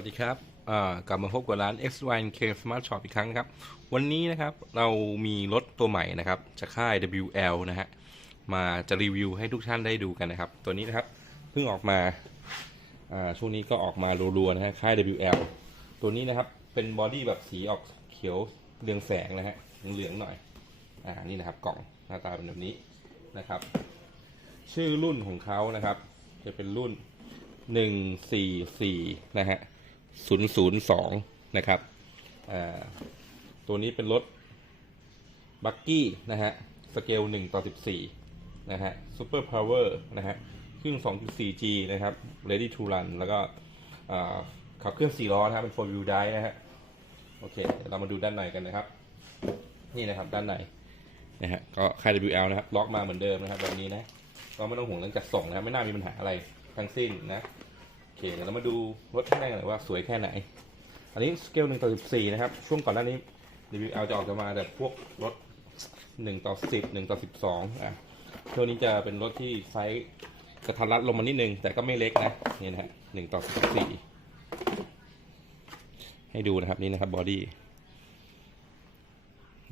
วัสดีครับกลับมาพบกับร้าน X1K Smart Shop อีกครั้งครับ วันนี้นะครับเรามีรถตัวใหม่นะครับจากค่าย WL นะฮะ มาจะรีวิวให้ทุกท่านได้ดูกันนะครับ ตัวนี้นะครับเพิ่งออกมาอ่าช่วงนี้ก็ออกมารัวๆนะฮะ ค่าย WL ตัวนี้นะครับเป็นบอดี้แบบสีออกเขียวเรืองแสงนะฮะ เหลืองๆหน่อย อ่า นี่นะครับกล่องหน้าตาเป็นแบบนี้นะครับ ชื่อรุ่นของเขานะครับ จะเป็นรุ่นหนึ่งสี่สี่นะฮะ ศูนย์ศูนะครับตัวนี้เป็นรถบักกี้นะฮะ สเกลหนึ่งต่อสิบสี่นะฮะซูเปอร์พาวเวอร์นะฮะเครื่อง 2.4G นะครับ ready to run แล้วก็ขับเครื่อง 4 ล้อนะครับเป็น 4 wheel drive นะฮะ โอเค เรามาดูด้านในกันนะครับ นี่นะครับด้านในนะฮะ ก็ค่าย WL นะครับ ล็อกมาเหมือนเดิมนะครับ แบบนี้นะ ก็ไม่ต้องห่วงเรื่องจัดส่งนะครับ ไม่น่ามีปัญหาอะไรทั้งสิ้นนะ เคเดี๋ยวเรามาดูรถข้างในกันหน่อยว่าสวยแค่ไหน อันนี้สเกลหนึ่งต่อสิบสี่นะครับ ช่วงก่อนหน้านี้ WL จะออกจะมาแบบพวกรถหนึ่งต่อสิบหนึ่งต่อสิบสองอะช่วงนี้จะเป็นรถที่ไซส์กระทัดรัดลงมานิดนึง แต่ก็ไม่เล็กนะนี่นะฮะหนึ่งต่อสิบสี่ให้ดูนะครับนี่นะครับบอดี้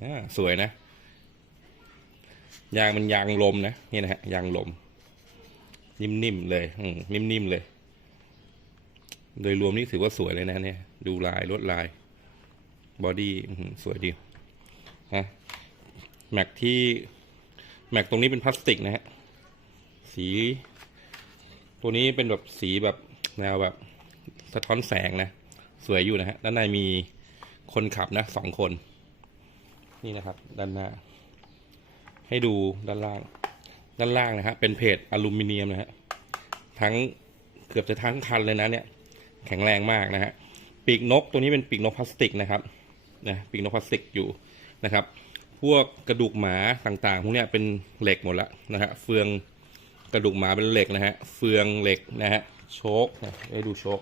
อ่าสวยนะ ยางมันยางลมนะนี่นะฮะยางลม นิ่มๆเลย อืมนิ่มๆเลย โดยรวมนี่ถือว่าสวยเลยนะเนี่ย ดูลายลวดลาย บอดี้สวยดีฮะแม็กที่ แม็กตรงนี้เป็นพลาสติกนะฮะ สี ตัวนี้เป็นแบบสีแบบแนวแบบ สะท้อนแสงนะ สวยอยู่นะฮะ ด้านในมีคนขับนะสองคน นี่นะครับ ด้านหน้า ให้ดูด้านล่าง ด้านล่างนะฮะ เป็นเพจอลูมิเนียมนะฮะ ทั้งเกือบจะทั้งคันเลยนะเนี่ย แข็งแรงมากนะฮะปีกนกตัวนี้เป็นปีกนกพลาสติกนะครับนะปีกนกพลาสติกอยู่นะครับ พวกกระดูกหมาต่างๆพวกเนี้ยเป็นเหล็กหมดแล้วนะฮะเฟืองกระดูกหมาเป็นเหล็กนะฮะเฟืองเหล็กนะฮะโชคนะให้ดูโชค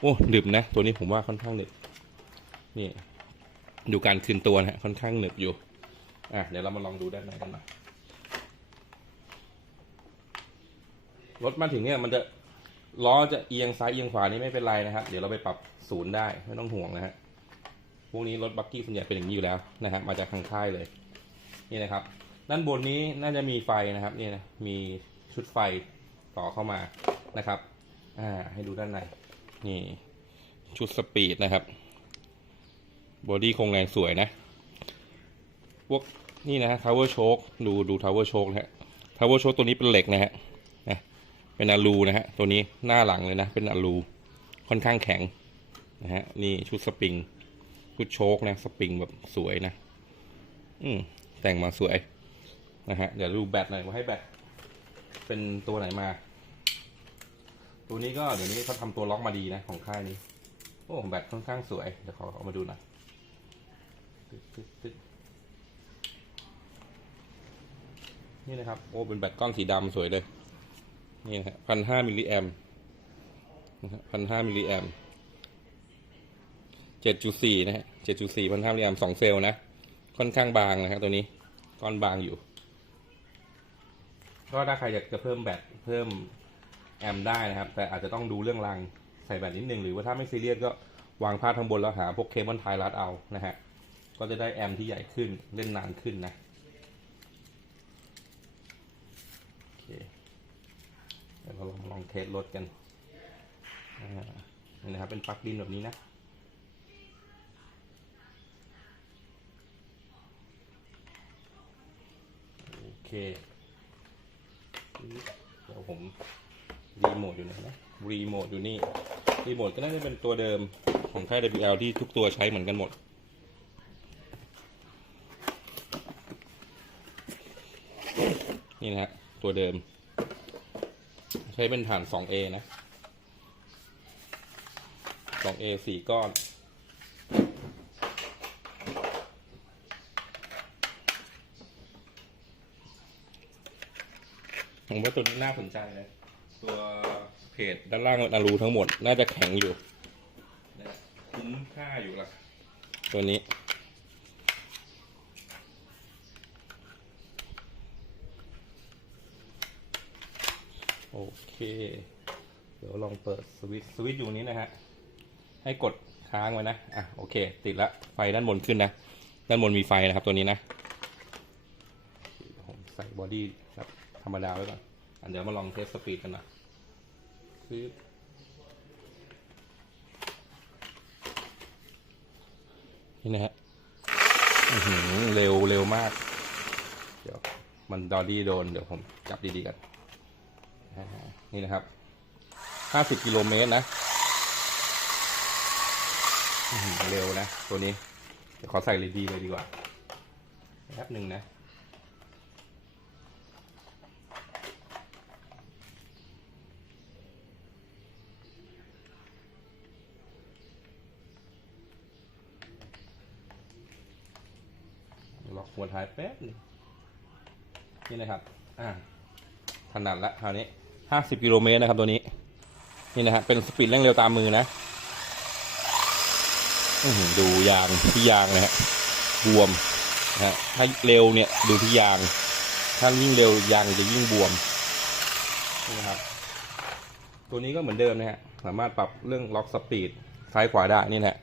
โอ้หนึบนะ ตัวนี้ผมว่าค่อนข้างหนึบนี่ดูการคืนตัวนะฮะค่อนข้างหนึบอยู่อะเดี๋ยวเรามาลองดูด้านในกันหน่อยรถมาถึงเนี่ยมันจะ ล้อจะเอียงซ้ายเอียงขวานี่ไม่เป็นไรนะครับ เดี๋ยวเราไปปรับศูนย์ได้ไม่ต้องห่วงนะฮะพวกนี้รถบักกี้ส่วนใหญ่เป็นอย่างนี้อยู่แล้วนะฮะมาจากทางค่ายเลย นี่นะครับ ด้านบนนี้น่าจะมีไฟนะครับนี่นะมีชุดไฟต่อเข้ามานะครับอ่าให้ดูด้านในนี่ชุดสปีดนะครับบอดี้โครงแรงสวยนะ พวกนี่นะฮะ tower choke ดูดู tower choke นะฮะ tower choke ตัวนี้เป็นเหล็กนะฮะ เป็นอะลูนะฮะตัวนี้หน้าหลังเลยนะ เป็นอะลูค่อนข้างแข็งนะฮะนี่ชุดสปริงชุดโชคนะสปริงแบบสวยนะ อืมแต่งมาสวยนะฮะเดี๋ยวดูแบตหน่อยว่าให้แบตเป็นตัวไหนมา ตัวนี้ก็เดี๋ยวนี้เขาทำตัวล็อกมาดีนะของค่ายนี้ โอ้แบตค่อนข้างสวยเดี๋ยวขอเอามาดูหน่อยนี่นะครับ โอ้เป็นแบตก้อนสีดำสวยเลย นี่ฮะพันห้ามิลลิแอมพันห้ามิลลิแอมเจ็ดจุดสี่นะฮะเจ็ดจุดสี่พันห้ามิลลิแอมสองเซลล์นะ ค่อนข้างบางนะฮะตัวนี้ ก้อนบางอยู่ ก็ถ้าใครอยากจะเพิ่มแบตเพิ่มแอมป์ได้นะครับ แต่อาจจะต้องดูเรื่องรางใส่แบตนิดนึง หรือว่าถ้าไม่ซีเรียสก็วางพาดข้างบนแล้วหาพวกเคเบิลไทยรัดเอานะฮะ ก็จะได้แอมป์ที่ใหญ่ขึ้นเล่นนานขึ้นนะ โอเค เราลองลองเทสรถกันนี่นะครับ เป็นปลั๊กดินแบบนี้นะโอเคเดี๋ยวผมรีโมทอยู่ไหนนะรีโมทอยู่นี่รีโมทก็น่าจะเป็นตัวเดิมของค่าย WL ที่ทุกตัวใช้เหมือนกันหมดนี่นะฮะตัวเดิม ใช้เป็นฐาน 2A นะ 2A สี่ก้อน ผมว่าตัวนี้น่าสนใจเลยตัวเพจด้านล่างนารูทั้งหมด น่าจะแข็งอยู่นะคุ้มค่าอยู่ละตัวนี้ โอ เค เดี๋ยวลองเปิดสวิตสวิตอยู่นี้นะฮะ ให้กดค้างไว้นะ อะโอเค ติดละ ไฟด้านบนขึ้นนะ ด้านบนมีไฟนะครับตัวนี้นะ ผมใส่บอดี้แบบธรรมดาไว้ก่อนอันเดี๋ยวมาลองเทสสปีดกันน่อยคือนี่นะฮะเร็วเร็วมาก เดี๋ยวมันดอดี้โดน เดี๋ยวผมจับดีๆกัน นี่นะครับ50กิโลเมตรนะเร็วนะ ตัวนี้เดี๋ยวขอใส่เลยดีเลยดีกว่าแป๊บหนึ่งนะล็อกหัวท้ายแป๊บหนึงนี่นะครับ อ่าถนัดละคราวนี้ ห้าสิบกิโลเมตรนะครับตัวนี้ นี่นะฮะเป็นสปีดเร่งเร็วตามมือนะดูยางที่ยางนะฮะบวมนะฮะถ้าเร็วเนี่ยดูที่ยาง ถ้ายิ่งเร็วยางจะยิ่งบวมนี่นะครับ ตัวนี้ก็เหมือนเดิมนะฮะสามารถปรับเรื่องล็อกสปีดซ้ายขวาได้นี่นะฮะ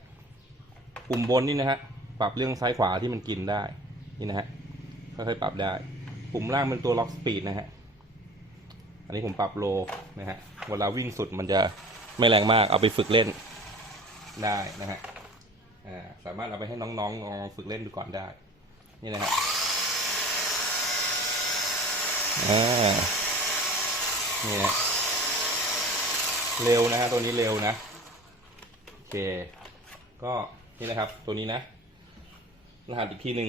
ปุ่มบนนี่นะฮะปรับเรื่องซ้ายขวาที่มันกินได้นี่นะฮะค่อยๆปรับได้ ปุ่มล่างเป็นตัวล็อกสปีดนะฮะ อันนี้ผมปรับโลนะฮะ เวลาวิ่งสุดมันจะไม่แรงมาก เอาไปฝึกเล่นได้นะฮะสามารถเอาไปให้น้องๆลองฝึกเล่นดูก่อนได้ นี่นะฮะอ่านี่นะเร็วนะฮะตัวนี้เร็วนะ โอเค ก็นี่นะครับ ตัวนี้นะ รหัสอีกที่หนึ่ง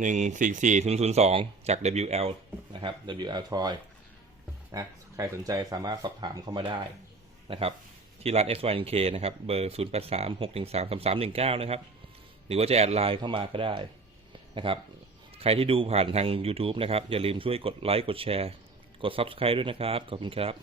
หนึ่งสี่สี่ศูนย์ศูนย์สองจาก WL นะครับ WL Toy นะใครสนใจสามารถสอบถามเข้ามาได้นะครับ ที่ร้าน S1K นะครับ เบอร์ 0 8 3 6 1 3 3 3 1 9 นะครับ หรือว่าจะแอดไลน์เข้ามาก็ได้นะครับ ใครที่ดูผ่านทาง YouTube นะครับ อย่าลืมช่วยกดไลค์กดแชร์ กด Subscribe ด้วยนะครับ ขอบคุณครับ